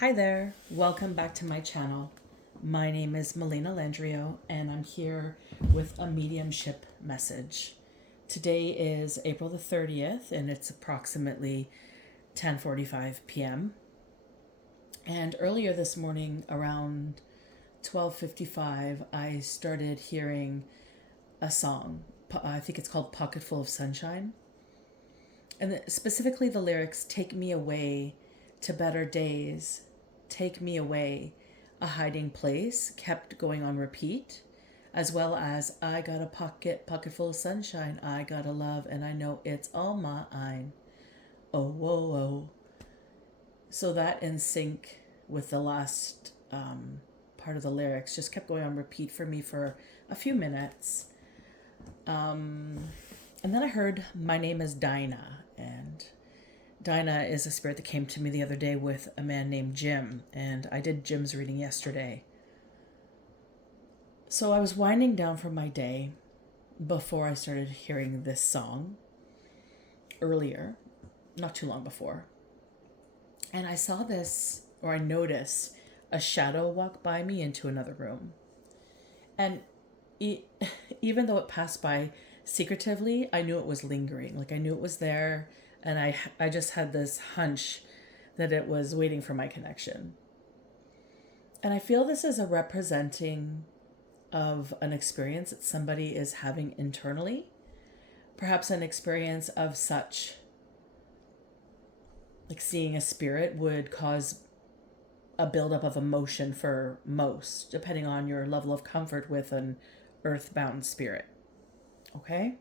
Hi there, welcome back to my channel. My name is Melina Landrio and I'm here with a mediumship message. Today is April the 30th and it's approximately 10:45 p.m. And earlier this morning around 12:55 I started hearing a song. I think it's called Pocket Full of Sunshine. And specifically the lyrics, take me away to better days, take me away, a hiding place, kept going on repeat, as well as I got a pocket full of sunshine, I got a love, and I know it's all mine. Oh, whoa, whoa. So that in sync with the last part of the lyrics just kept going on repeat for me for a few minutes. And then I heard my name is Dinah, and Dinah is a spirit that came to me the other day with a man named Jim, and I did Jim's reading yesterday. So I was winding down from my day before I started hearing this song earlier, not too long before. And I saw this, or I noticed a shadow walk by me into another room. And even though it passed by secretively, I knew it was lingering. Like I knew it was there, and I just had this hunch that it was waiting for my connection. And I feel this is a representing of an experience that somebody is having internally, perhaps an experience of such, like seeing a spirit would cause a buildup of emotion for most, depending on your level of comfort with an earthbound spirit. Okay?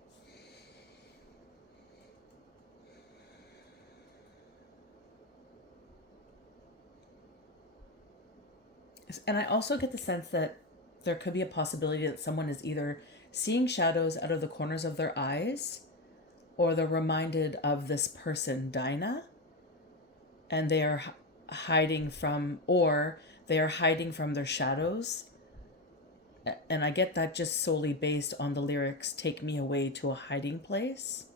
And I also get the sense that there could be a possibility that someone is either seeing shadows out of the corners of their eyes, or they're reminded of this person, Dinah, and they are hiding from, or they are hiding from their shadows. And I get that just solely based on the lyrics, take me away to a hiding place.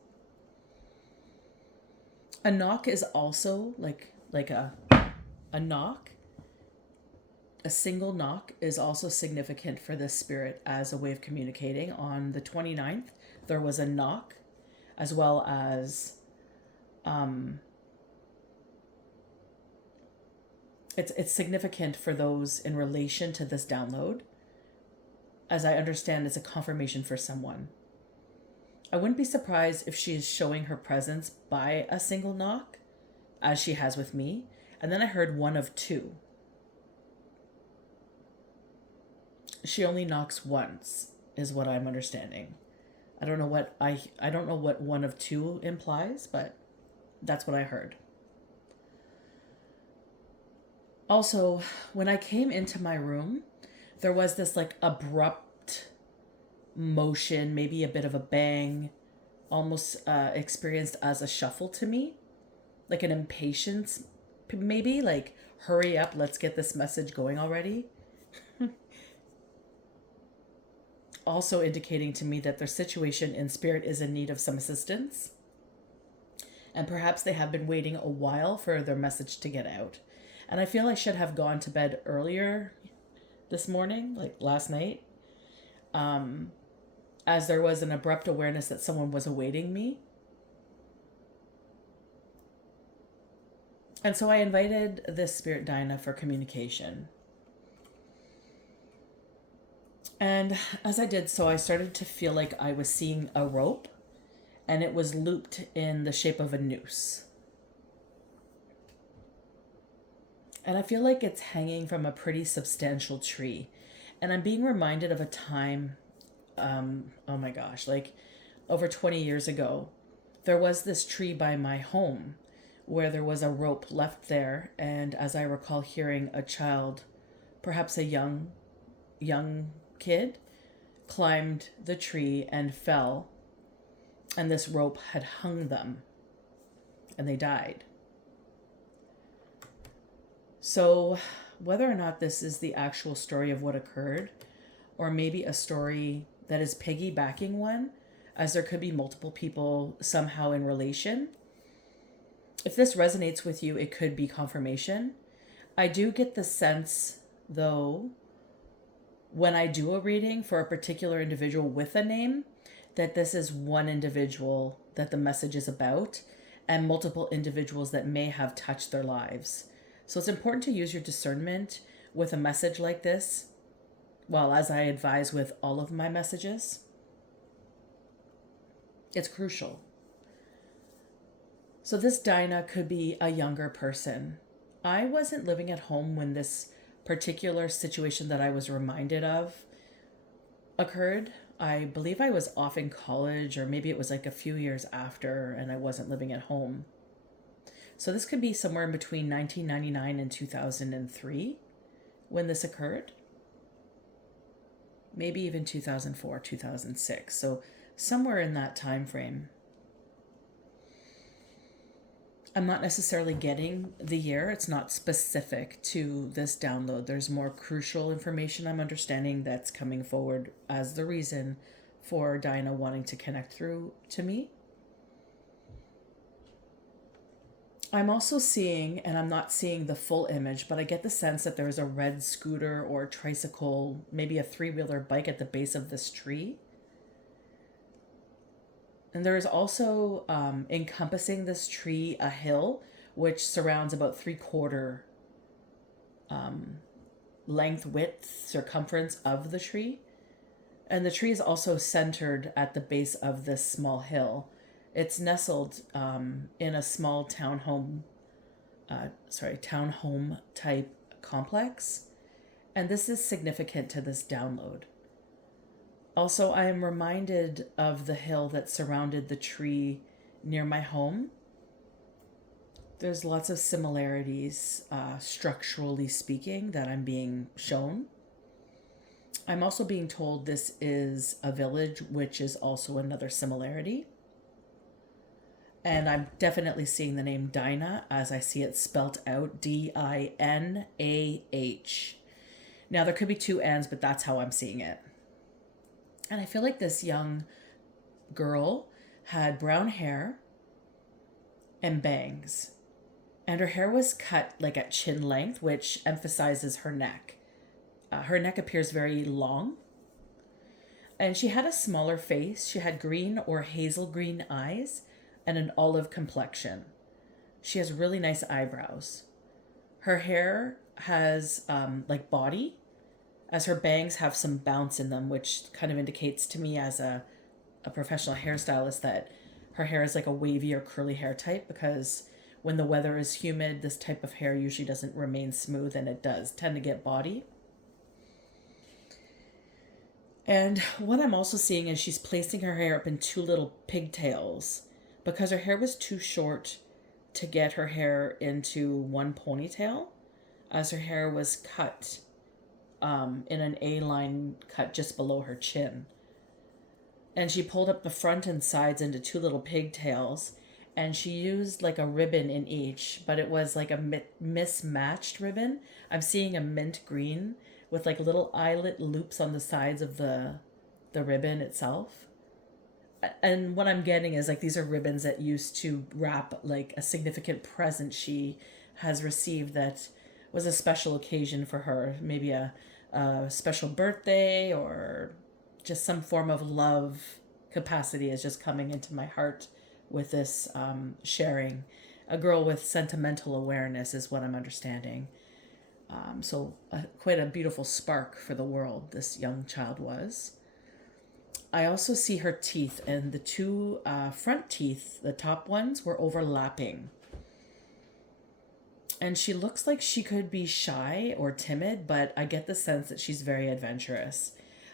A knock is also like a knock. A single knock is also significant for this spirit as a way of communicating. On the 29th, there was a knock, as well as it's significant for those in relation to this download. As I understand, it's a confirmation for someone. I wouldn't be surprised if she is showing her presence by a single knock, as she has with me. And then I heard one of two. She only knocks once, is what I'm understanding. I don't know what I don't know what one of two implies, but that's what I heard. Also, when I came into my room, there was this like abrupt motion, maybe a bit of a bang, almost experienced as a shuffle to me, like an impatience, maybe like hurry up, let's get this message going already. Also indicating to me that their situation in spirit is in need of some assistance, and perhaps they have been waiting a while for their message to get out. And I feel I should have gone to bed earlier this morning, like last night, as there was an abrupt awareness that someone was awaiting me. And so I invited this spirit Dinah for communication. And as I did so, I started to feel like I was seeing a rope, and it was looped in the shape of a noose. And I feel like it's hanging from a pretty substantial tree. And I'm being reminded of a time, oh my gosh, like over 20 years ago, there was this tree by my home where there was a rope left there. And as I recall hearing a child, perhaps a young kid, climbed the tree and fell, and this rope had hung them and they died. So whether or not this is the actual story of what occurred, or maybe a story that is piggybacking one, as there could be multiple people somehow in relation, if this resonates with you, it could be confirmation. I do get the sense, though, when I do a reading for a particular individual with a name, that this is one individual that the message is about and multiple individuals that may have touched their lives. So it's important to use your discernment with a message like this, well, as I advise with all of my messages. It's crucial. So this Dinah could be a younger person. I wasn't living at home when this particular situation that I was reminded of occurred. I believe I was off in college, or maybe it was like a few years after, and I wasn't living at home. So this could be somewhere in between 1999 and 2003 when this occurred. Maybe even 2004, 2006. So somewhere in that time frame. I'm not necessarily getting the year. It's not specific to this download. There's more crucial information I'm understanding that's coming forward as the reason for Dinah wanting to connect through to me. I'm also seeing, and I'm not seeing the full image, but I get the sense that there's a red scooter or tricycle, maybe a three-wheeler bike at the base of this tree. And there is also encompassing this tree a hill, which surrounds about 3/4 length, width, circumference of the tree. And the tree is also centered at the base of this small hill. It's nestled in a small townhome type complex. And this is significant to this download. Also, I am reminded of the hill that surrounded the tree near my home. There's lots of similarities, structurally speaking, that I'm being shown. I'm also being told this is a village, which is also another similarity. And I'm definitely seeing the name Dinah as I see it spelt out, Dinah. Now, there could be two N's, but that's how I'm seeing it. And I feel like this young girl had brown hair and bangs. And her hair was cut like at chin length, which emphasizes her neck. Her neck appears very long. And she had a smaller face. She had green or hazel green eyes and an olive complexion. She has really nice eyebrows. Her hair has like body, as her bangs have some bounce in them, which kind of indicates to me as a professional hairstylist that her hair is like a wavy or curly hair type, because when the weather is humid, this type of hair usually doesn't remain smooth, and it does tend to get body. And what I'm also seeing is she's placing her hair up in two little pigtails because her hair was too short to get her hair into one ponytail, as her hair was cut in an A-line cut just below her chin. And she pulled up the front and sides into two little pigtails, and she used like a ribbon in each, but it was like a mismatched ribbon. I'm seeing a mint green with like little eyelet loops on the sides of the ribbon itself. And what I'm getting is like these are ribbons that used to wrap like a significant present she has received that was a special occasion for her, maybe a special birthday, or just some form of love capacity is just coming into my heart with this sharing. A girl with sentimental awareness is what I'm understanding. So quite a beautiful spark for the world this young child was. I also see her teeth, and the two front teeth, the top ones, were overlapping. And she looks like she could be shy or timid, but I get the sense that she's very adventurous.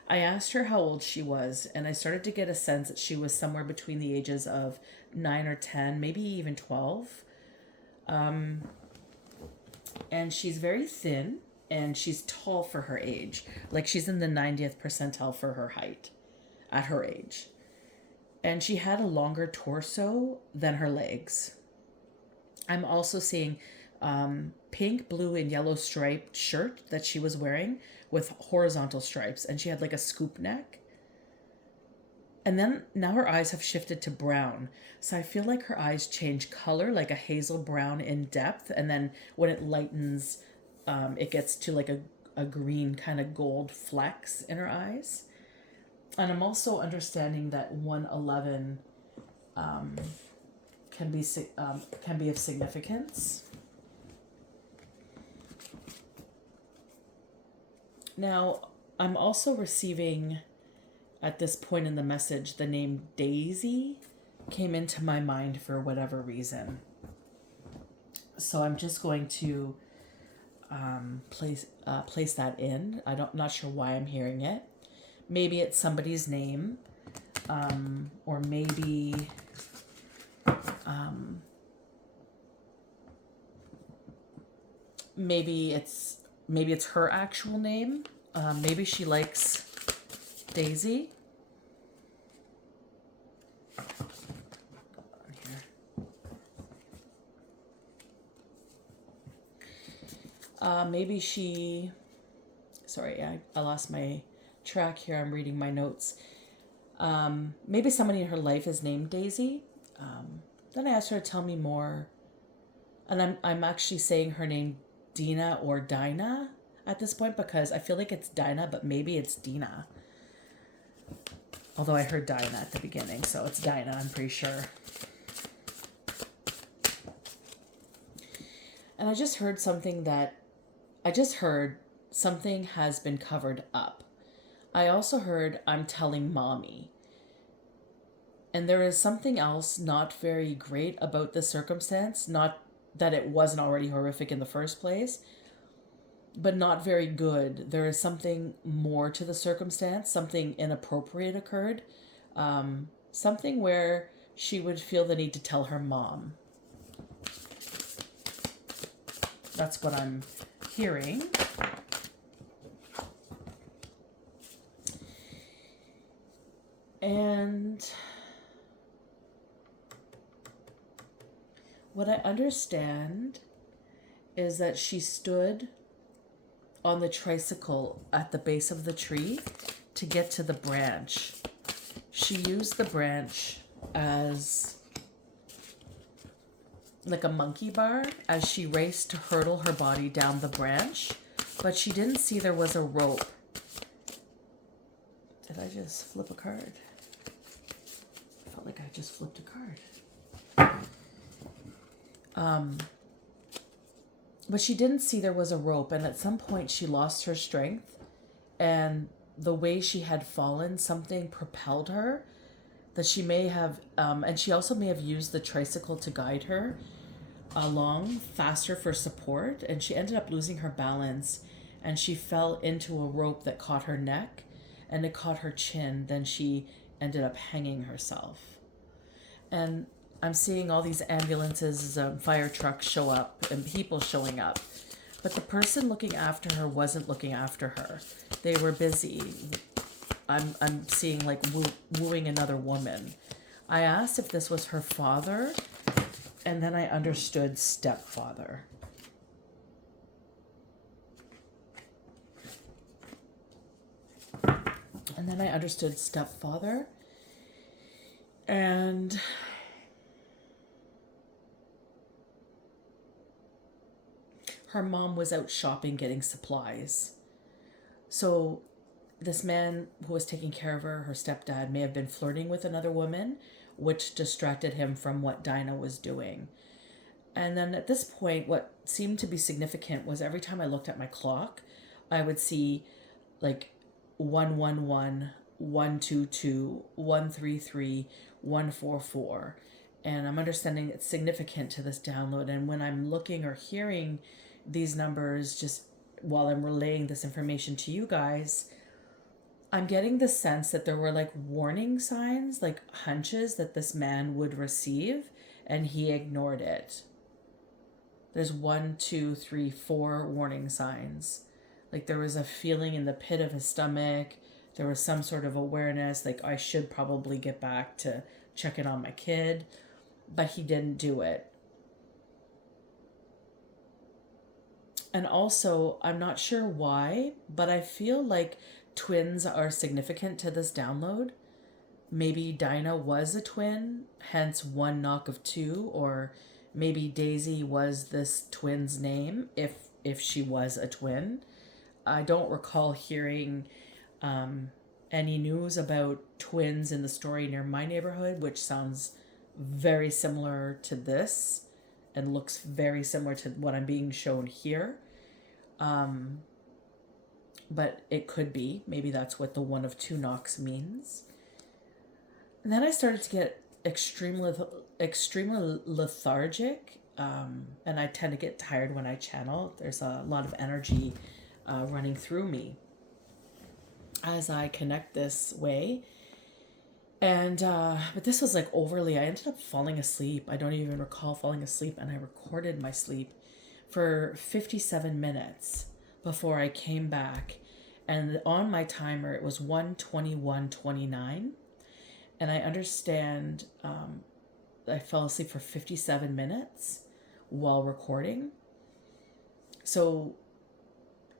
I asked her how old she was, and I started to get a sense that she was somewhere between the ages of 9 or 10, maybe even 12. And she's very thin, and she's tall for her age. Like she's in the 90th percentile for her height at her age. And she had a longer torso than her legs. I'm also seeing pink, blue, and yellow striped shirt that she was wearing with horizontal stripes, and she had like a scoop neck. And then now her eyes have shifted to brown. So I feel like her eyes change color, like a hazel brown in depth, and then when it lightens, it gets to like a green kind of gold flecks in her eyes. And I'm also understanding that 111 can be of significance. Now, I'm also receiving at this point in the message the name Daisy came into my mind for whatever reason. So I'm just going to place that in. Not sure why I'm hearing it. Maybe it's somebody's name, or maybe maybe it's her actual name. Maybe she likes Daisy. Maybe she, sorry, I lost my track here. I'm reading my notes. Maybe somebody in her life is named Daisy. Then I asked her to tell me more. And I'm actually saying her name Dinah or Dinah at this point because I feel like it's Dinah, but maybe it's Dinah. Although I heard Dinah at the beginning, so it's Dinah, I'm pretty sure. And I just heard something has been covered up. I also heard I'm telling mommy. And there is something else not very great about this circumstance. Not that it wasn't already horrific in the first place, but not very good. There is something more to the circumstance. Something inappropriate occurred. Something where she would feel the need to tell her mom. That's what I'm hearing. And what I understand is that she stood on the tricycle at the base of the tree to get to the branch. She used the branch as like a monkey bar as she raced to hurdle her body down the branch, but she didn't see there was a rope. Did I just flip a card? I felt like I just flipped a card. But she didn't see there was a rope, and at some point she lost her strength, and the way she had fallen, something propelled her that she may have, and she also may have used the tricycle to guide her along faster for support, and she ended up losing her balance, and she fell into a rope that caught her neck, and it caught her chin. Then she ended up hanging herself. And I'm seeing all these ambulances, fire trucks show up, and people showing up. But the person looking after her wasn't looking after her. They were busy. I'm seeing like wooing another woman. I asked if this was her father, and then I understood stepfather. And then I understood stepfather. And her mom was out shopping getting supplies. So this man who was taking care of her stepdad, may have been flirting with another woman, which distracted him from what Dinah was doing. And then at this point, what seemed to be significant was every time I looked at my clock, I would see like 111, 122, 133, 144. And I'm understanding it's significant to this download. And when I'm looking or hearing these numbers, just while I'm relaying this information to you guys, I'm getting the sense that there were like warning signs, like hunches that this man would receive, and he ignored it. There's 1, 2, 3, 4 warning signs. Like there was a feeling in the pit of his stomach. There was some sort of awareness, like I should probably get back to checking on my kid, but he didn't do it. And also, I'm not sure why, but I feel like twins are significant to this download. Maybe Dinah was a twin, hence one knock of two, or maybe Daisy was this twin's name, if if she was a twin. I don't recall hearing any news about twins in the story near my neighborhood, which sounds very similar to this and looks very similar to what I'm being shown here. But it could be. Maybe that's what the one of two knocks means. And then I started to get extremely lethargic, and I tend to get tired when I channel. There's a lot of energy running through me as I connect this way. And but this was like overly. I ended up falling asleep. I don't even recall falling asleep, and I recorded my sleep for 57 minutes before I came back. And on my timer, it was 1:21:29. And I understand I fell asleep for 57 minutes while recording. So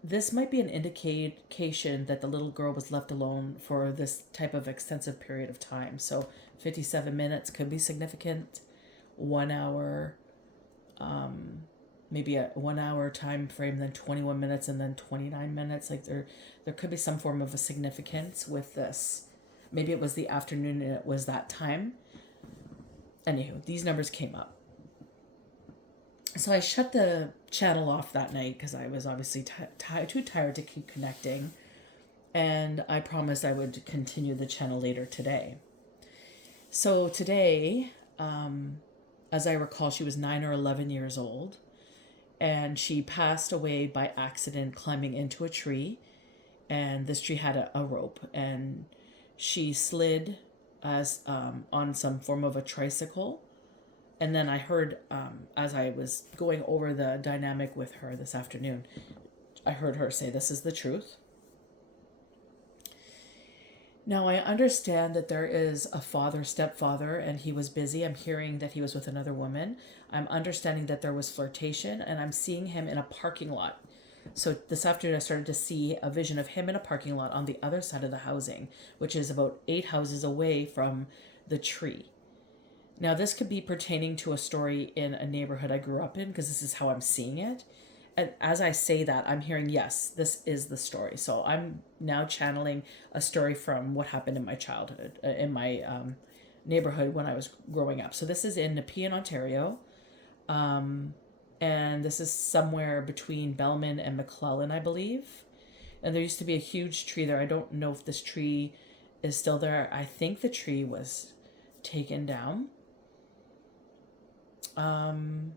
this might be an indication that the little girl was left alone for this type of extensive period of time. So 57 minutes could be significant. 1 hour, maybe a 1 hour time frame, then 21 minutes, and then 29 minutes. Like there could be some form of a significance with this. Maybe it was the afternoon and it was that time. Anywho, these numbers came up. So I shut the channel off that night because I was obviously too tired to keep connecting. And I promised I would continue the channel later today. So today, as I recall, she was 9 or 11 years old. And she passed away by accident climbing into a tree. And this tree had a rope. And she slid as on some form of a tricycle. And then I heard, as I was going over the dynamic with her this afternoon, I heard her say, "This is the truth." Now, I understand that there is a father, stepfather, and he was busy. I'm hearing that he was with another woman. I'm understanding that there was flirtation, and I'm seeing him in a parking lot. So this afternoon, I started to see a vision of him in a parking lot on the other side of the housing, which is about 8 houses away from the tree. Now, this could be pertaining to a story in a neighborhood I grew up in, because this is how I'm seeing it. And as I say that, I'm hearing, yes, this is the story. So I'm now channeling a story from what happened in my childhood, in my neighborhood when I was growing up. So this is in Nepean, Ontario. And this is somewhere between Bellman and McClellan, I believe. And there used to be a huge tree there. I don't know if this tree is still there. I think the tree was taken down. And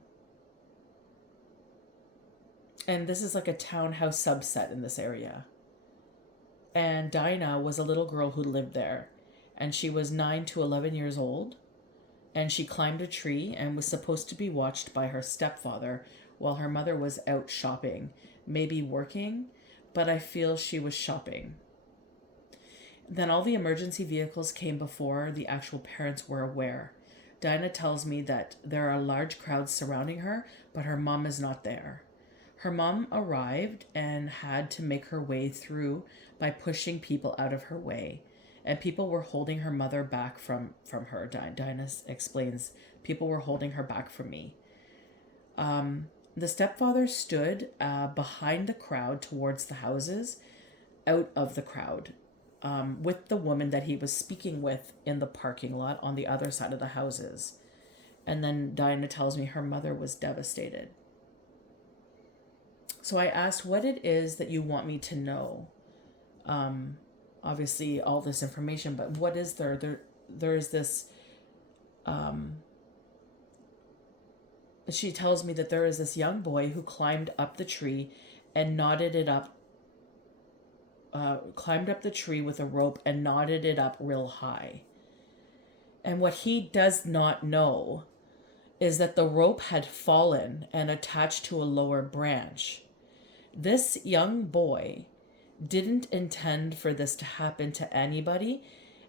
this is like a townhouse subset in this area. And Dinah was a little girl who lived there. And she was 9 to 11 years old. And she climbed a tree and was supposed to be watched by her stepfather while her mother was out shopping, maybe working, but I feel she was shopping. Then all the emergency vehicles came before the actual parents were aware. Dinah tells me that there are large crowds surrounding her, but her mom is not there. Her mom arrived and had to make her way through by pushing people out of her way. And people were holding her mother back from her. Dinah explains, people were holding her back from me. The stepfather stood behind the crowd towards the houses, out of the crowd, with the woman that he was speaking with in the parking lot on the other side of the houses. And then Dinah tells me her mother was devastated. So I asked what it is that you want me to know. Obviously all this information, but what is there? There is this, she tells me that there is this young boy who climbed up the tree and knotted it up, climbed up the tree with a rope and knotted it up real high. And what he does not know is that the rope had fallen and attached to a lower branch. This young boy didn't intend for this to happen to anybody,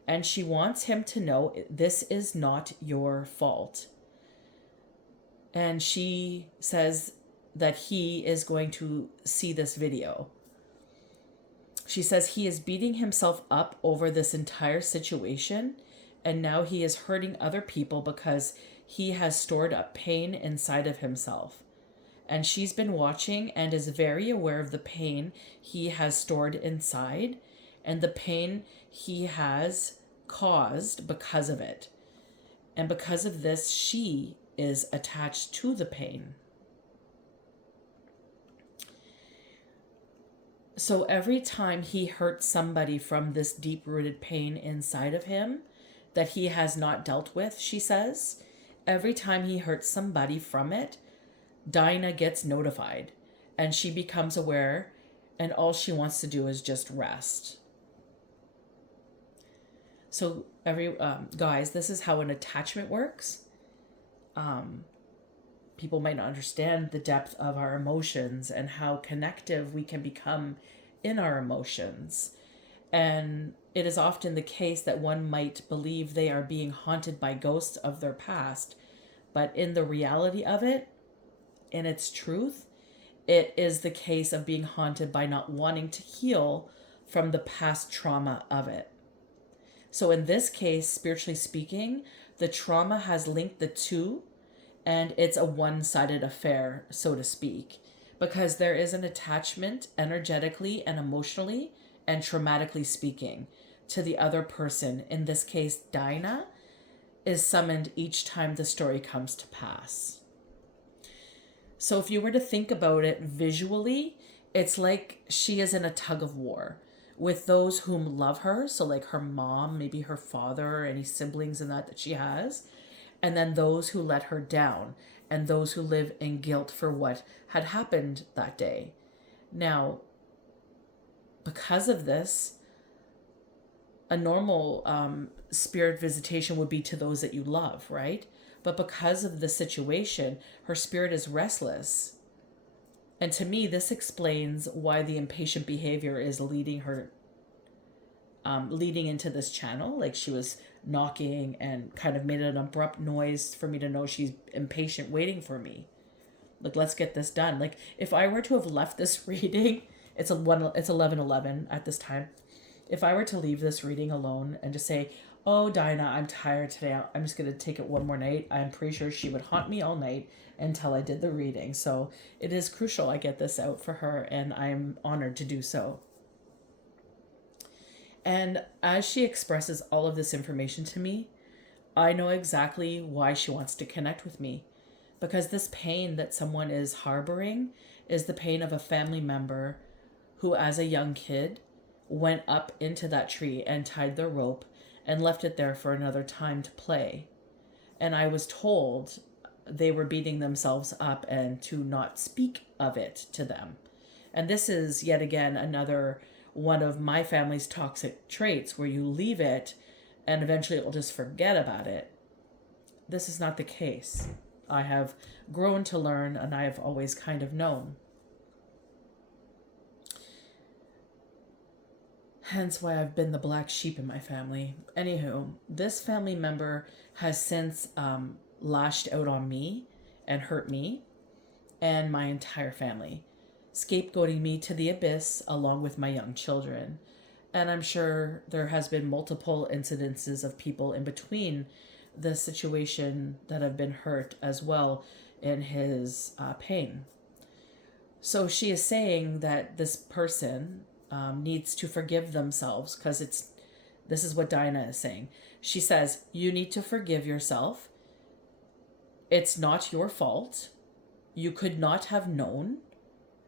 and she wants him to know this is not your fault. And she says that he is going to see this video. She says he is beating himself up over this entire situation, and now he is hurting other people because he has stored up pain inside of himself. And she's been watching and is very aware of the pain he has stored inside and the pain he has caused because of it. And because of this, she is attached to the pain. So every time he hurts somebody from this deep-rooted pain inside of him that he has not dealt with, she says, every time he hurts somebody from it, Dinah gets notified and she becomes aware, and all she wants to do is just rest. So guys, this is how an attachment works. People might not understand the depth of our emotions and how connective we can become in our emotions. And it is often the case that one might believe they are being haunted by ghosts of their past, but in the reality of it, in its truth, it is the case of being haunted by not wanting to heal from the past trauma of it. So in this case, spiritually speaking, the trauma has linked the two, and it's a one-sided affair, so to speak, because there is an attachment energetically and emotionally and traumatically speaking to the other person. In this case, Dinah is summoned each time the story comes to pass. So if you were to think about it visually, it's like she is in a tug of war with those whom love her. So like her mom, maybe her father, any siblings and that she has. And then those who let her down and those who live in guilt for what had happened that day. Now, because of this, a normal spirit visitation would be to those that you love, right? But because of the situation, her spirit is restless. And to me, this explains why the impatient behavior is leading her, leading into this channel. Like she was knocking and kind of made an abrupt noise for me to know she's impatient waiting for me. Like, let's get this done. Like if I were to have left this reading, it's 11:11 at this time. If I were to leave this reading alone and just say, oh, Dinah, I'm tired today, I'm just going to take it one more night, I'm pretty sure she would haunt me all night until I did the reading. So it is crucial I get this out for her, and I'm honored to do so. And as she expresses all of this information to me, I know exactly why she wants to connect with me. Because this pain that someone is harboring is the pain of a family member who, as a young kid, went up into that tree and tied their rope and left it there for another time to play. And I was told they were beating themselves up and to not speak of it to them. And this is yet again another one of my family's toxic traits where you leave it and eventually it will just forget about it. This is not the case. I have grown to learn, and I have always kind of known. Hence why I've been the black sheep in my family. Anywho, this family member has since lashed out on me and hurt me and my entire family, scapegoating me to the abyss along with my young children. And I'm sure there has been multiple incidences of people in between the situation that have been hurt as well in his pain. So she is saying that this person needs to forgive themselves, because this is what Dinah is saying. She says, you need to forgive yourself. It's not your fault. You could not have known.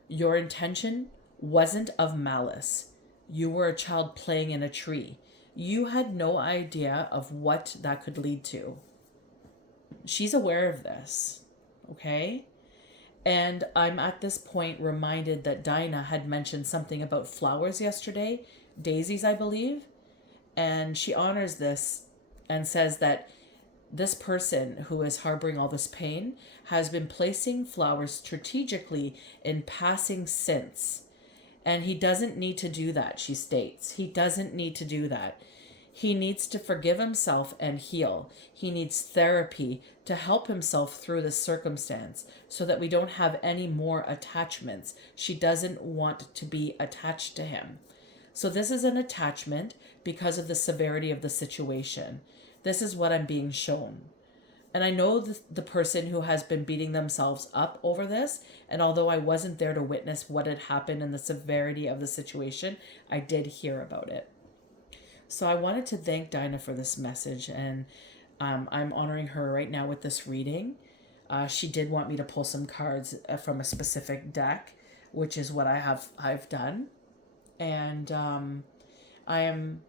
Your intention wasn't of malice. You were a child playing in a tree. You had no idea of what that could lead to. She's aware of this, okay? And I'm at this point reminded that Dinah had mentioned something about flowers yesterday, daisies, I believe. And she honors this and says that this person who is harboring all this pain has been placing flowers strategically in passing since. And he doesn't need to do that, she states. He doesn't need to do that. He needs to forgive himself and heal. He needs therapy to help himself through this circumstance so that we don't have any more attachments. She doesn't want to be attached to him. So this is an attachment because of the severity of the situation. This is what I'm being shown. And I know the person who has been beating themselves up over this. And although I wasn't there to witness what had happened and the severity of the situation, I did hear about it. So I wanted to thank Dinah for this message, and I'm honoring her right now with this reading. She did want me to pull some cards from a specific deck, which is what I've done, and I am.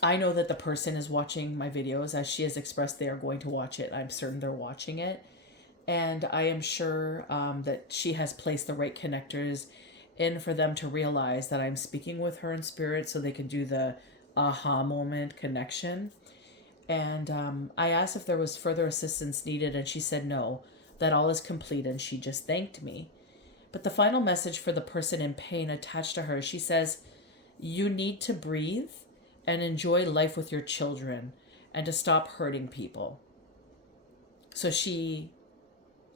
I know that the person is watching my videos, as she has expressed they are going to watch it. I'm certain they're watching it, and I am sure that she has placed the right connectors in for them to realize that I'm speaking with her in spirit, so they can do the aha moment connection. And I asked if there was further assistance needed, and she said no, that all is complete, and she just thanked me. But the final message for the person in pain attached to her, she says, you need to breathe and enjoy life with your children and to stop hurting people. So she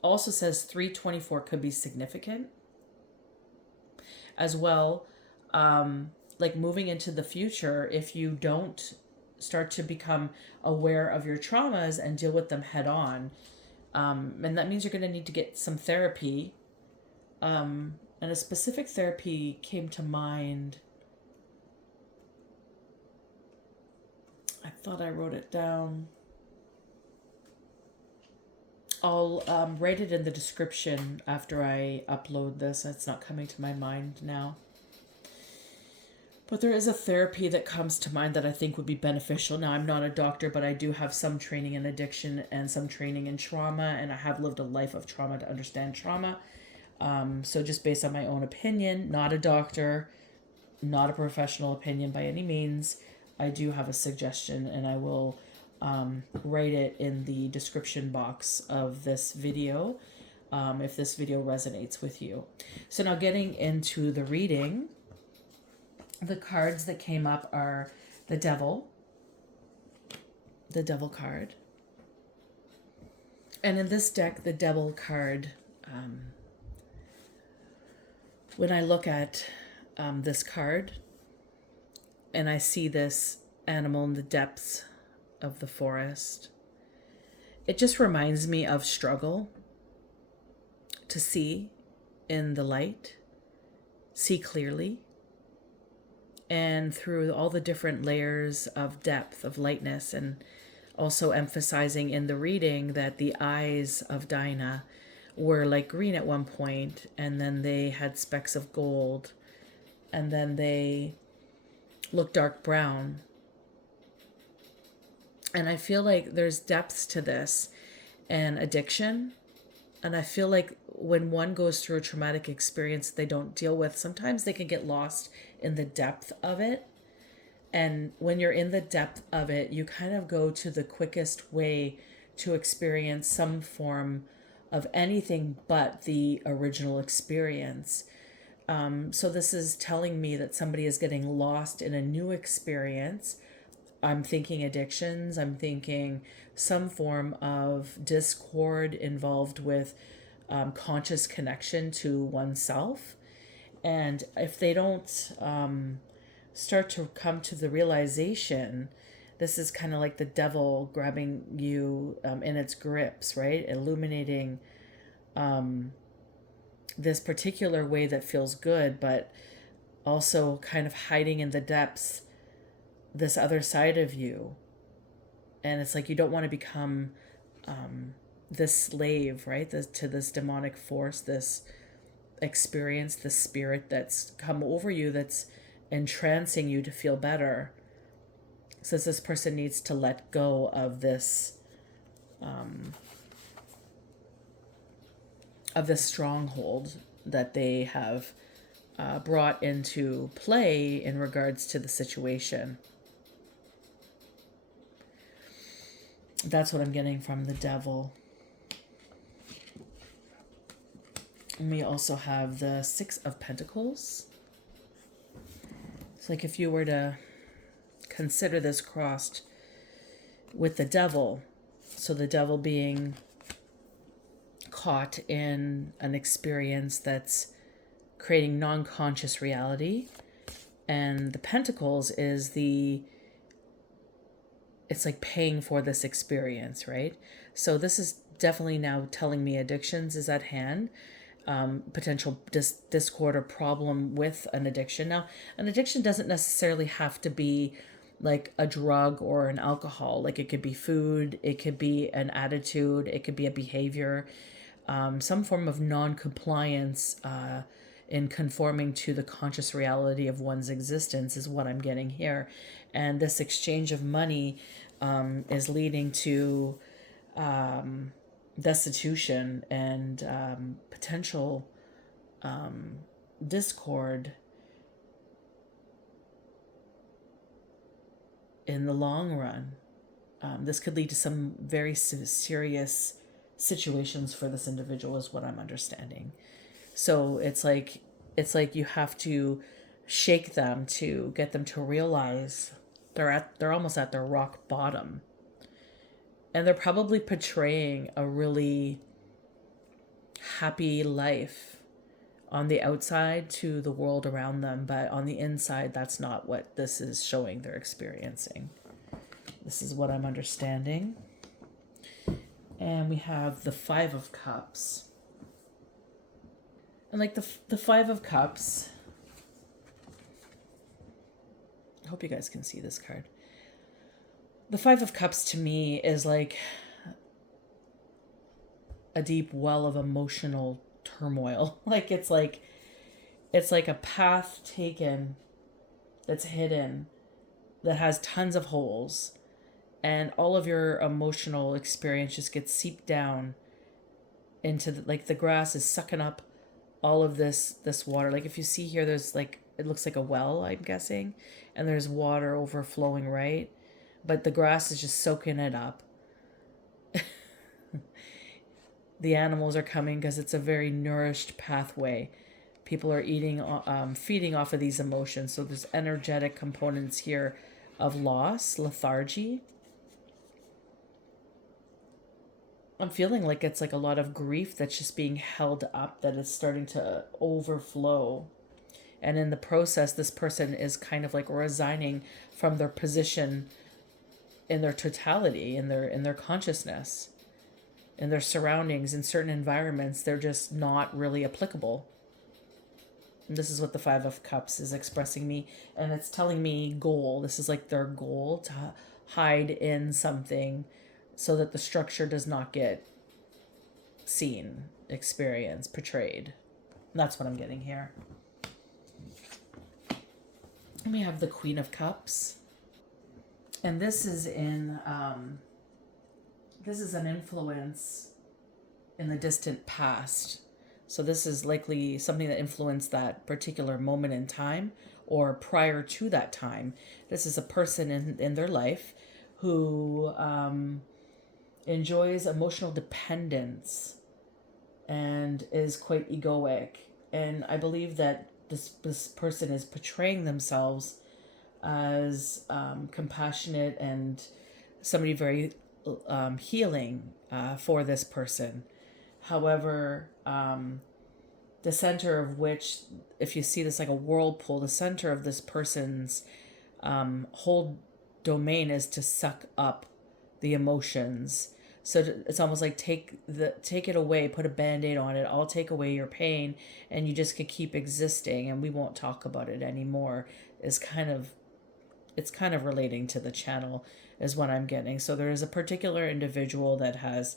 also says 324 could be significant as well. Like moving into the future, if you don't start to become aware of your traumas and deal with them head on, and that means you're going to need to get some therapy. And a specific therapy came to mind. I thought I wrote it down. I'll write it in the description after I upload this. It's not coming to my mind now. But there is a therapy that comes to mind that I think would be beneficial. Now, I'm not a doctor, but I do have some training in addiction and some training in trauma, and I have lived a life of trauma to understand trauma. So just based on my own opinion, not a doctor, not a professional opinion by any means, I do have a suggestion, and I will write it in the description box of this video if this video resonates with you. So now getting into the reading, the cards that came up are the Devil card. And in this deck, the Devil card, when I look at this card and I see this animal in the depths of the forest, it just reminds me of struggle to see in the light, see clearly, and through all the different layers of depth, of lightness, and also emphasizing in the reading that the eyes of Dinah were like green at one point, and then they had specks of gold, and then they looked dark brown. And I feel like there's depths to this and addiction. And I feel like when one goes through a traumatic experience they don't deal with, sometimes they can get lost in the depth of it. And when you're in the depth of it, you kind of go to the quickest way to experience some form of anything but the original experience. So this is telling me that somebody is getting lost in a new experience. I'm thinking addictions. I'm thinking some form of discord involved with conscious connection to oneself. And if they don't start to come to the realization, this is kind of like the devil grabbing you in its grips, right? Illuminating this particular way that feels good, but also kind of hiding in the depths this other side of you. And it's like you don't want to become this slave, right? To this demonic force, this experience, this spirit that's come over you, that's entrancing you to feel better. Says this person needs to let go of this stronghold that they have brought into play in regards to the situation. That's what I'm getting from the devil. And we also have the Six of Pentacles. It's like if you were to consider this crossed with the devil, so the devil being caught in an experience that's creating non-conscious reality, and the Pentacles is the it's like paying for this experience, right? So this is definitely now telling me addictions is at hand, potential discord or problem with an addiction. Now, an addiction doesn't necessarily have to be like a drug or an alcohol. Like it could be food, it could be an attitude, it could be a behavior, some form of non-compliance in conforming to the conscious reality of one's existence is what I'm getting here. And this exchange of money is leading to destitution and potential discord in the long run. This could lead to some very serious situations for this individual, is what I'm understanding. So it's like you have to shake them to get them to realize they're almost at their rock bottom. And they're probably portraying a really happy life on the outside to the world around them, but on the inside, that's not what this is showing they're experiencing. This is what I'm understanding. And we have the Five of Cups. And like the Five of Cups, I hope you guys can see this card. The Five of Cups to me is like a deep well of emotional turmoil. Like it's like a path taken that's hidden, that has tons of holes, and all of your emotional experience just gets seeped down into like the grass is sucking up all of this water. Like if you see here, there's like, it looks like a well, I'm guessing, and there's water overflowing, right? But the grass is just soaking it up. The animals are coming because it's a very nourished pathway. People are eating, feeding off of these emotions. So there's energetic components here of loss, lethargy. I'm feeling like it's like a lot of grief that's just being held up, that is starting to overflow. And in the process, this person is kind of like resigning from their position in their totality, in their consciousness, in their surroundings, in certain environments. They're just not really applicable. And this is what the Five of Cups is expressing me. And it's telling me goal. This is like their goal, to hide in something so that the structure does not get seen, experienced, portrayed. That's what I'm getting here. And we have the Queen of Cups. And this is this is an influence in the distant past. So this is likely something that influenced that particular moment in time or prior to that time. This is a person in their life who enjoys emotional dependence and is quite egoic. And I believe that this person is portraying themselves as compassionate and somebody very healing for this person. However, the center of which, if you see this like a whirlpool, the center of this person's whole domain is to suck up the emotions. So it's almost like take it away, put a band-aid on it, I'll take away your pain, and you just could keep existing and we won't talk about it anymore, is kind of, it's kind of relating to the channel, is what I'm getting. So there is a particular individual that has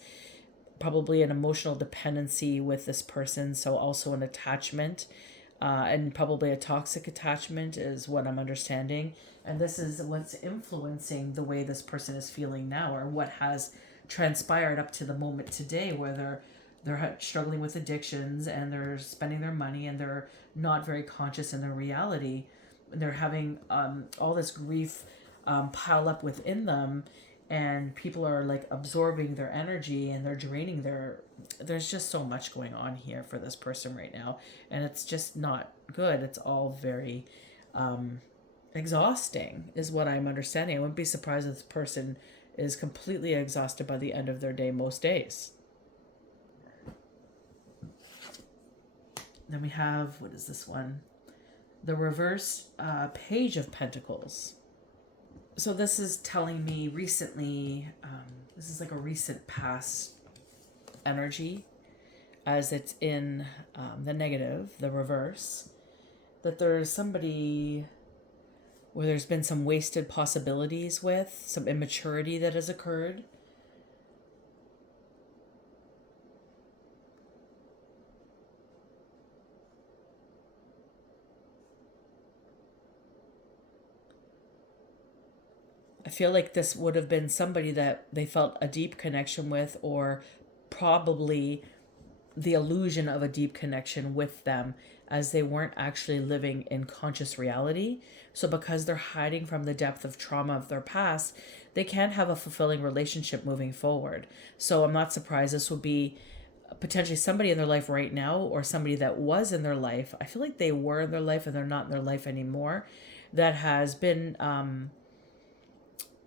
probably an emotional dependency with this person, so also an attachment, and probably a toxic attachment is what I'm understanding. And this is what's influencing the way this person is feeling now, or what has transpired up to the moment today, where they're struggling with addictions and they're spending their money and they're not very conscious in their reality. They're having all this grief pile up within them, and people are like absorbing their energy and they're draining there's just so much going on here for this person right now, and it's just not good. It's all very exhausting is what I'm understanding. I wouldn't be surprised if this person is completely exhausted by the end of their day most days. Then we have, what is this one? The reverse Page of Pentacles. So this is telling me recently, this is like a recent past energy, as it's in the negative, the reverse, that there's somebody where there's been some wasted possibilities with, some immaturity that has occurred. I feel like this would have been somebody that they felt a deep connection with, or probably the illusion of a deep connection with them, as they weren't actually living in conscious reality. So, because they're hiding from the depth of trauma of their past, they can't have a fulfilling relationship moving forward. So, I'm not surprised this will be potentially somebody in their life right now, or somebody that was in their life. I feel like they were in their life and they're not in their life anymore, that has been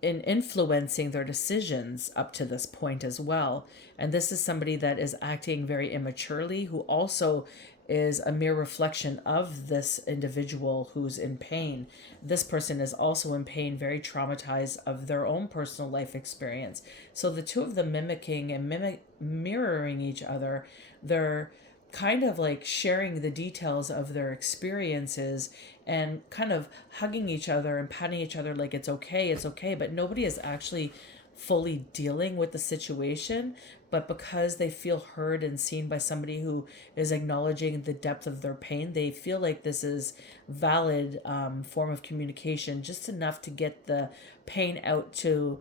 in influencing their decisions up to this point as well. And this is somebody that is acting very immaturely, who also is a mere reflection of this individual who's in pain. This person is also in pain, very traumatized of their own personal life experience. So the two of them mimicking and mirroring each other, they're kind of like sharing the details of their experiences and kind of hugging each other and patting each other like it's okay, but nobody is actually fully dealing with the situation. But because they feel heard and seen by somebody who is acknowledging the depth of their pain, they feel like this is valid form of communication, just enough to get the pain out to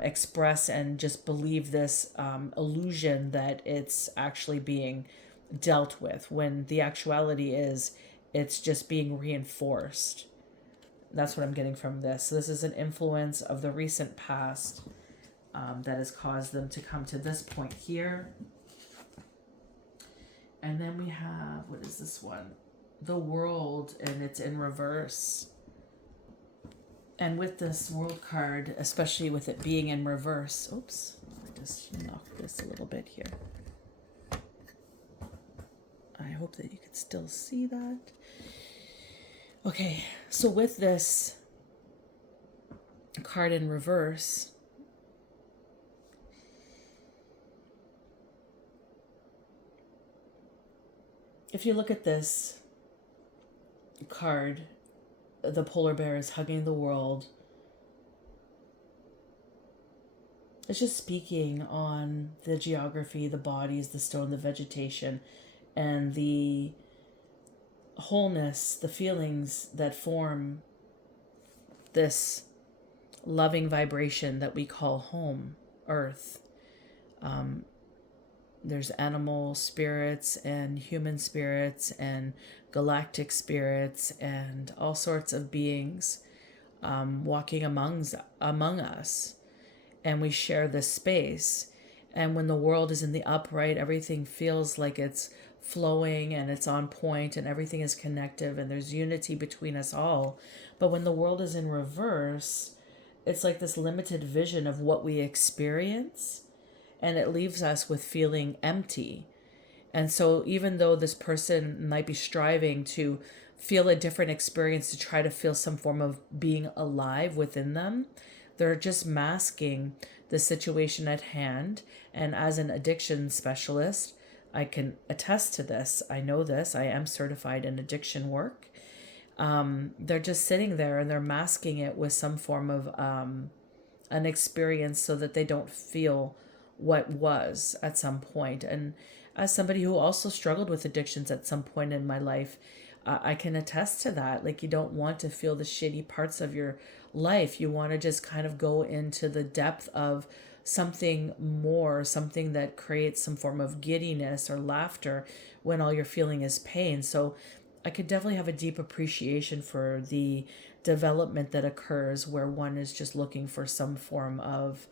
express and just believe this illusion that it's actually being dealt with, when the actuality is it's just being reinforced. That's what I'm getting from this. So this is an influence of the recent past that has caused them to come to this point here. And then we have, what is this one? The World, and it's in reverse. And with this World card, especially with it being in reverse, oops, I just knocked this a little bit here. I hope that you can still see that. Okay, so with this card in reverse, if you look at this card, the polar bear is hugging the world. It's just speaking on the geography, the bodies, the stone, the vegetation, and the wholeness, the feelings that form this loving vibration that we call home, earth. There's animal spirits and human spirits and galactic spirits and all sorts of beings walking among us, and we share this space. And when the world is in the upright, everything feels like it's flowing and it's on point and everything is connective and there's unity between us all. But when the world is in reverse, it's like this limited vision of what we experience, and it leaves us with feeling empty. And so even though this person might be striving to feel a different experience, to try to feel some form of being alive within them, they're just masking the situation at hand. And as an addiction specialist, I can attest to this. I know this. I am certified in addiction work. They're just sitting there and they're masking it with some form of an experience so that they don't feel what was at some point. And as somebody who also struggled with addictions at some point in my life, I can attest to that. Like, you don't want to feel the shitty parts of your life. You want to just kind of go into the depth of something more, something that creates some form of giddiness or laughter when all you're feeling is pain. So I could definitely have a deep appreciation for the development that occurs where one is just looking for some form of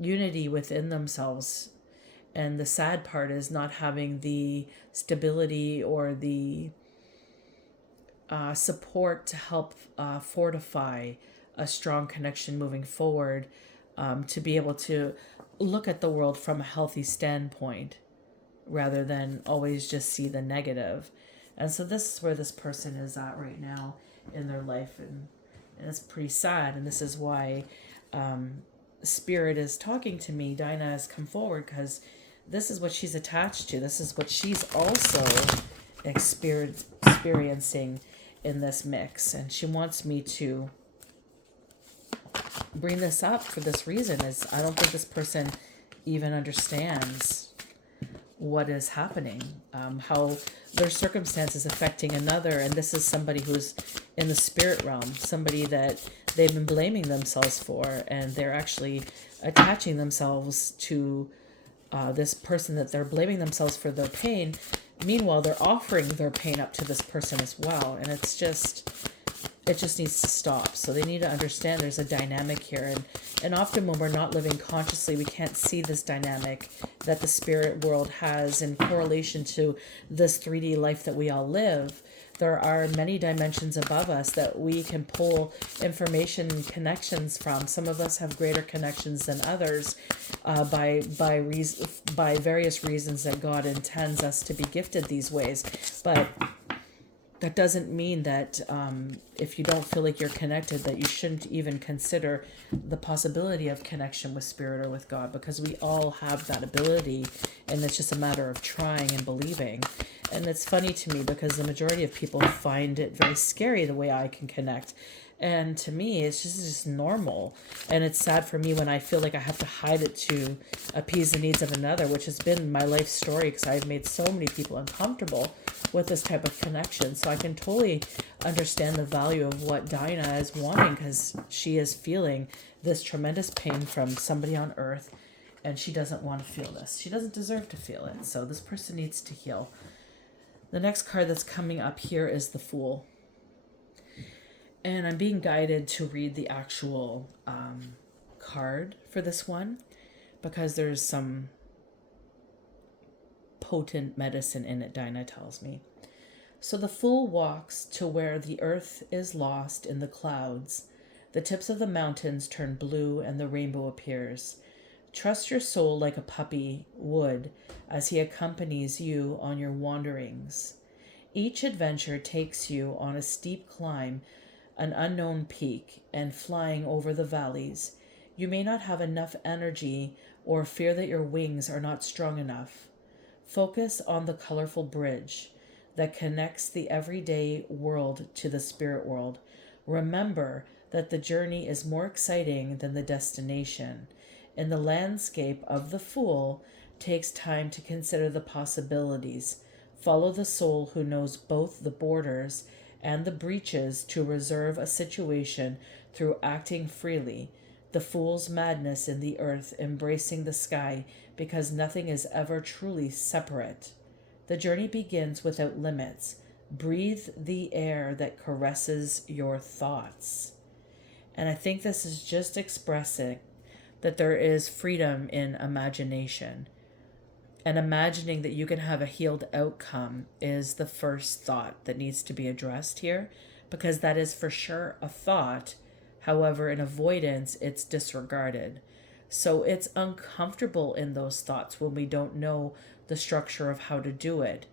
unity within themselves. And the sad part is not having the stability or the support to help fortify a strong connection moving forward, to be able to look at the world from a healthy standpoint rather than always just see the negative. And so this is where this person is at right now in their life. And And it's pretty sad. And this is why Spirit is talking to me. Dinah has come forward because this is what she's attached to. This is what she's also experiencing in this mix. And she wants me to bring this up for this reason, is I don't think this person even understands what is happening, how their circumstances affecting another. And this is somebody who's in the spirit realm, somebody that they've been blaming themselves for, and they're actually attaching themselves to this person that they're blaming themselves for their pain. Meanwhile, they're offering their pain up to this person as well. And it just needs to stop. So they need to understand there's a dynamic here. And often when we're not living consciously, we can't see this dynamic that the spirit world has in correlation to this 3D life that we all live. There are many dimensions above us that we can pull information and connections from. Some of us have greater connections than others by various reasons that God intends us to be gifted these ways. But that doesn't mean that if you don't feel like you're connected, that you shouldn't even consider the possibility of connection with Spirit or with God, because we all have that ability, and it's just a matter of trying and believing. And it's funny to me because the majority of people find it very scary the way I can connect. And to me, it's just normal. And it's sad for me when I feel like I have to hide it to appease the needs of another, which has been my life story, because I've made so many people uncomfortable with this type of connection. So I can totally understand the value of what Dinah is wanting, because she is feeling this tremendous pain from somebody on earth, and she doesn't want to feel this. She doesn't deserve to feel it. So this person needs to heal. The next card that's coming up here is the Fool. And I'm being guided to read the actual card for this one, because there's some potent medicine in it, Dinah tells me. So the Fool walks to where the earth is lost in the clouds. The tips of the mountains turn blue and the rainbow appears. Trust your soul like a puppy would as he accompanies you on your wanderings. Each adventure takes you on a steep climb, an unknown peak, and flying over the valleys. You may not have enough energy or fear that your wings are not strong enough. Focus on the colorful bridge that connects the everyday world to the spirit world. Remember that the journey is more exciting than the destination. In the landscape of the Fool takes time to consider the possibilities. Follow the soul who knows both the borders and the breaches to reserve a situation through acting freely. The Fool's madness in the earth, embracing the sky, because nothing is ever truly separate. The journey begins without limits. Breathe the air that caresses your thoughts. And I think this is just expressing that there is freedom in imagination. And imagining that you can have a healed outcome is the first thought that needs to be addressed here, because that is for sure a thought. However, in avoidance, it's disregarded. So it's uncomfortable in those thoughts when we don't know the structure of how to do it.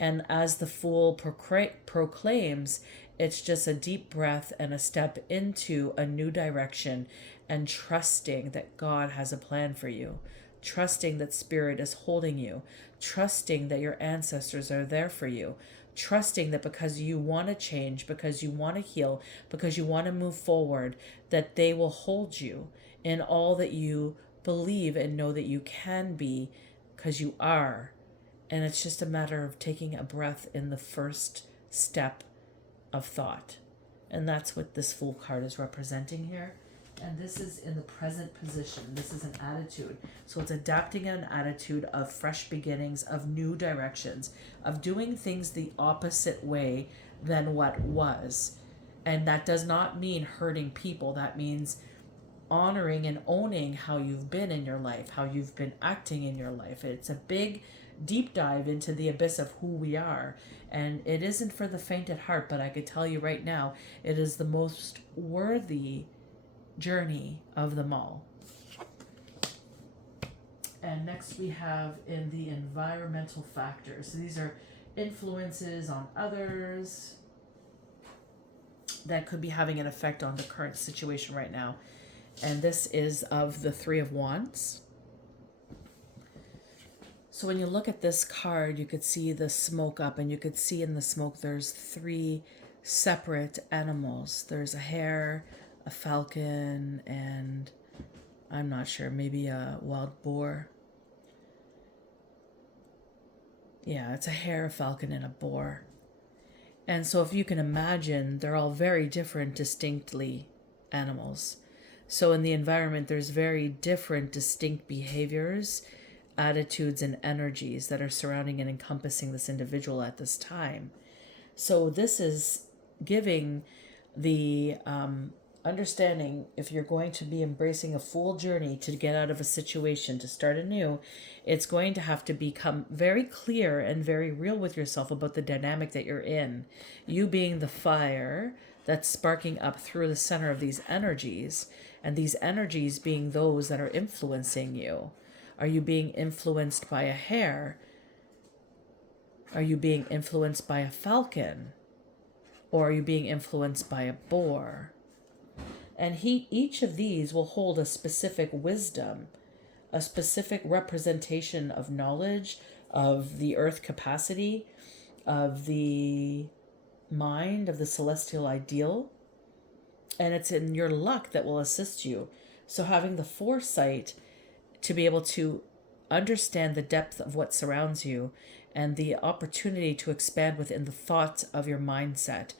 And as the Fool proclaims, it's just a deep breath and a step into a new direction, and trusting that God has a plan for you. Trusting that Spirit is holding you, trusting that your ancestors are there for you, trusting that because you want to change, because you want to heal, because you want to move forward, that they will hold you in all that you believe and know that you can be, because you are. And it's just a matter of taking a breath in the first step of thought. And that's what this Fool card is representing here. And this is in the present position. This is an attitude. So it's adapting an attitude of fresh beginnings, of new directions, of doing things the opposite way than what was. And that does not mean hurting people. That means honoring and owning how you've been in your life, how you've been acting in your life. It's a big, deep dive into the abyss of who we are. And it isn't for the faint at heart, but I could tell you right now, it is the most worthy journey of them all. And next we have in the environmental factors. So these are influences on others. that could be having an effect on the current situation right now. And this is of the Three of Wands. So when you look at this card, you could see the smoke up, and you could see in the smoke there's three separate animals. There's a hare, a falcon, and I'm not sure, maybe a wild boar. Yeah, it's a hare, a falcon, and a boar. And so if you can imagine, they're all very different, distinctly animals. So in the environment, there's very different, distinct behaviors, attitudes, and energies that are surrounding and encompassing this individual at this time. So this is giving the understanding, if you're going to be embracing a full journey to get out of a situation, to start anew, it's going to have to become very clear and very real with yourself about the dynamic that you're in. You being the fire that's sparking up through the center of these energies, and these energies being those that are influencing you. Are you being influenced by a hare? Are you being influenced by a falcon? Or are you being influenced by a boar? And each of these will hold a specific wisdom, a specific representation of knowledge, of the earth capacity, of the mind, of the celestial ideal. And it's in your luck that will assist you. So having the foresight to be able to understand the depth of what surrounds you and the opportunity to expand within the thoughts of your mindset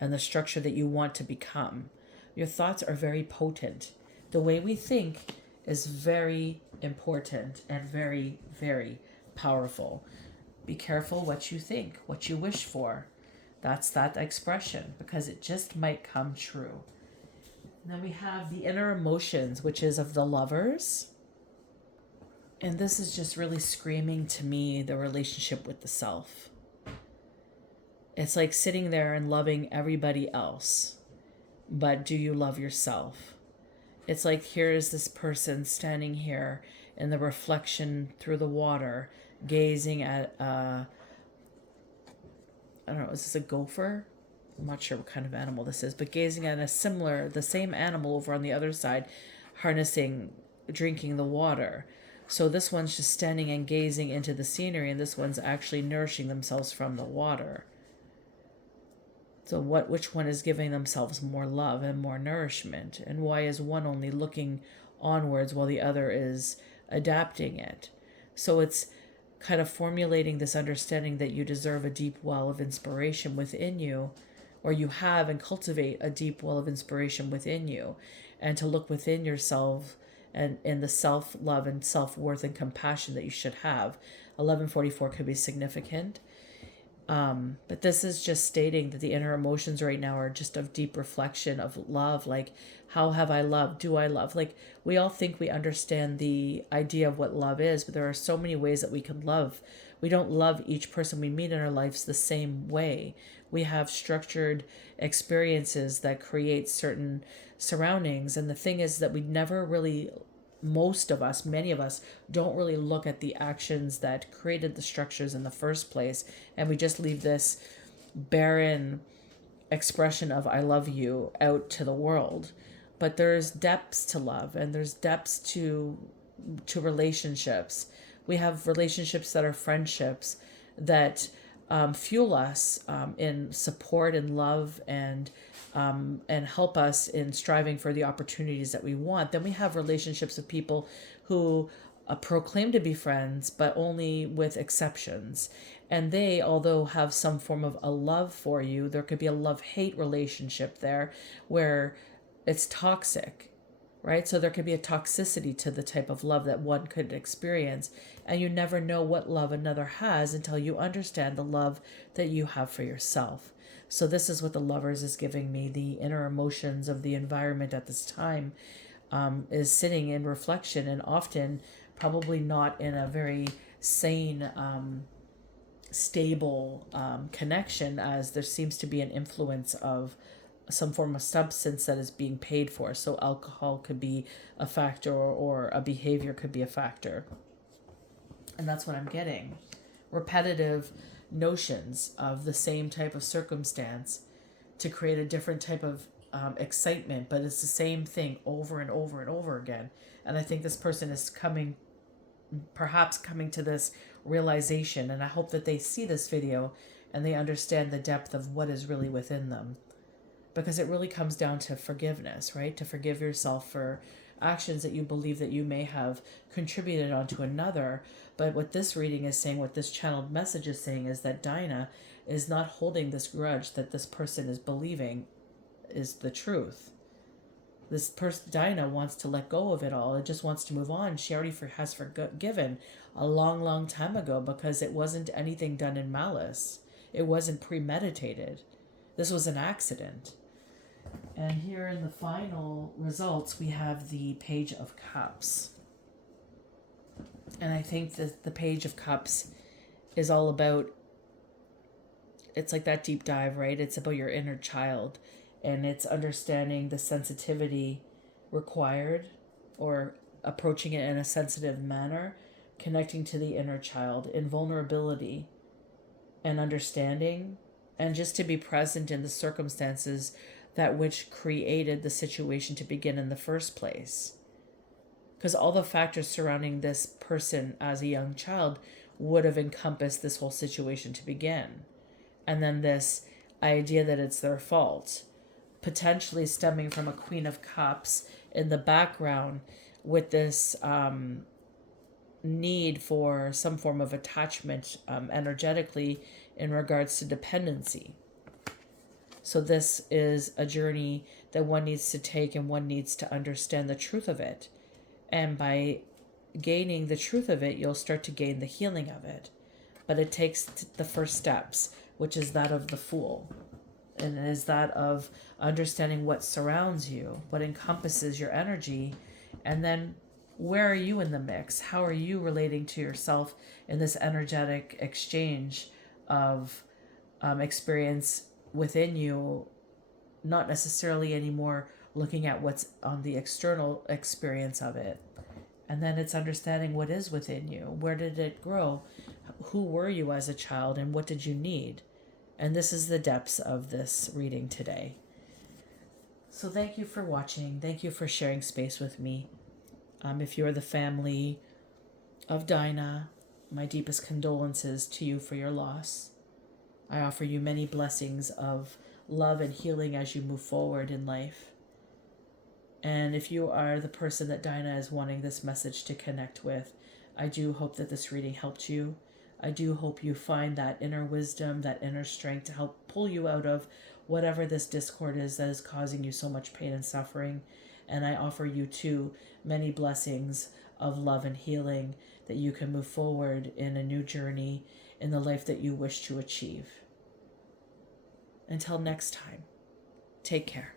and the structure that you want to become. Your thoughts are very potent. The way we think is very important and very, very powerful. Be careful what you think, what you wish for. That's that expression, because it just might come true. And then we have the inner emotions, which is of the Lovers. And this is just really screaming to me the relationship with the self. It's like sitting there and loving everybody else. But do you love yourself? It's like, here is this person standing here in the reflection through the water, gazing at I don't know, is this a gopher? I'm not sure what kind of animal this is, but gazing at the same animal over on the other side, harnessing, drinking the water. So this one's just standing and gazing into the scenery, and this one's actually nourishing themselves from the water. So which one is giving themselves more love and more nourishment? And why is one only looking onwards while the other is adapting it? So it's kind of formulating this understanding that you deserve a deep well of inspiration within you, or you have and cultivate a deep well of inspiration within you, and to look within yourself and in the self-love and self-worth and compassion that you should have. 1144 could be significant. But this is just stating that the inner emotions right now are just of deep reflection of love. Like, how have I loved? Do I love? Like, we all think we understand the idea of what love is, but there are so many ways that we can love. We don't love each person we meet in our lives the same way. We have structured experiences that create certain surroundings. And the thing is that we never really, many of us, don't really look at the actions that created the structures in the first place. And we just leave this barren expression of I love you out to the world. But there's depths to love, and there's depths to relationships. We have relationships that are friendships that fuel us in support and love, and help us in striving for the opportunities that we want. Then we have relationships with people who proclaim to be friends, but only with exceptions. And they, although have some form of a love for you, there could be a love-hate relationship there where it's toxic, right? So there could be a toxicity to the type of love that one could experience. And you never know what love another has until you understand the love that you have for yourself. So this is what the Lovers is giving me. The inner emotions of the environment at this time is sitting in reflection, and often probably not in a very sane, stable connection, as there seems to be an influence of some form of substance that is being paid for. So alcohol could be a factor, or a behavior could be a factor. And that's what I'm getting. Repetitive notions of the same type of circumstance to create a different type of excitement, but it's the same thing over and over and over again. And I think this person is perhaps coming to this realization, and I hope that they see this video and they understand the depth of what is really within them. Because it really comes down to forgiveness, right? To forgive yourself for actions that you believe that you may have contributed onto another. But what this reading is saying, what this channeled message is saying, is that Dinah is not holding this grudge that this person is believing is the truth. This person, Dinah, wants to let go of it all. It just wants to move on. She already has forgiven a long, long time ago, because it wasn't anything done in malice. It wasn't premeditated. This was an accident. And here in the final results, we have the Page of Cups. And I think that the Page of Cups is all about, it's like that deep dive, right? It's about your inner child, and it's understanding the sensitivity required, or approaching it in a sensitive manner, connecting to the inner child in vulnerability and understanding, and just to be present in the circumstances that which created the situation to begin in the first place. Because all the factors surrounding this person as a young child would have encompassed this whole situation to begin. And then this idea that it's their fault, potentially stemming from a Queen of Cups in the background, with this need for some form of attachment energetically in regards to dependency. So this is a journey that one needs to take, and one needs to understand the truth of it. And by gaining the truth of it, you'll start to gain the healing of it. But it takes the first steps, which is that of the Fool. And it is that of understanding what surrounds you, what encompasses your energy, and then where are you in the mix? How are you relating to yourself in this energetic exchange of experience within you, not necessarily anymore looking at what's on the external experience of it. And then it's understanding what is within you. Where did it grow? Who were you as a child, and what did you need? And this is the depths of this reading today. So thank you for watching. Thank you for sharing space with me. If you're the family of Dinah, my deepest condolences to you for your loss. I offer you many blessings of love and healing as you move forward in life. And if you are the person that Dinah is wanting this message to connect with, I do hope that this reading helped you. I do hope you find that inner wisdom, that inner strength to help pull you out of whatever this discord is that is causing you so much pain and suffering. And I offer you too many blessings of love and healing, that you can move forward in a new journey in the life that you wish to achieve. Until next time, take care.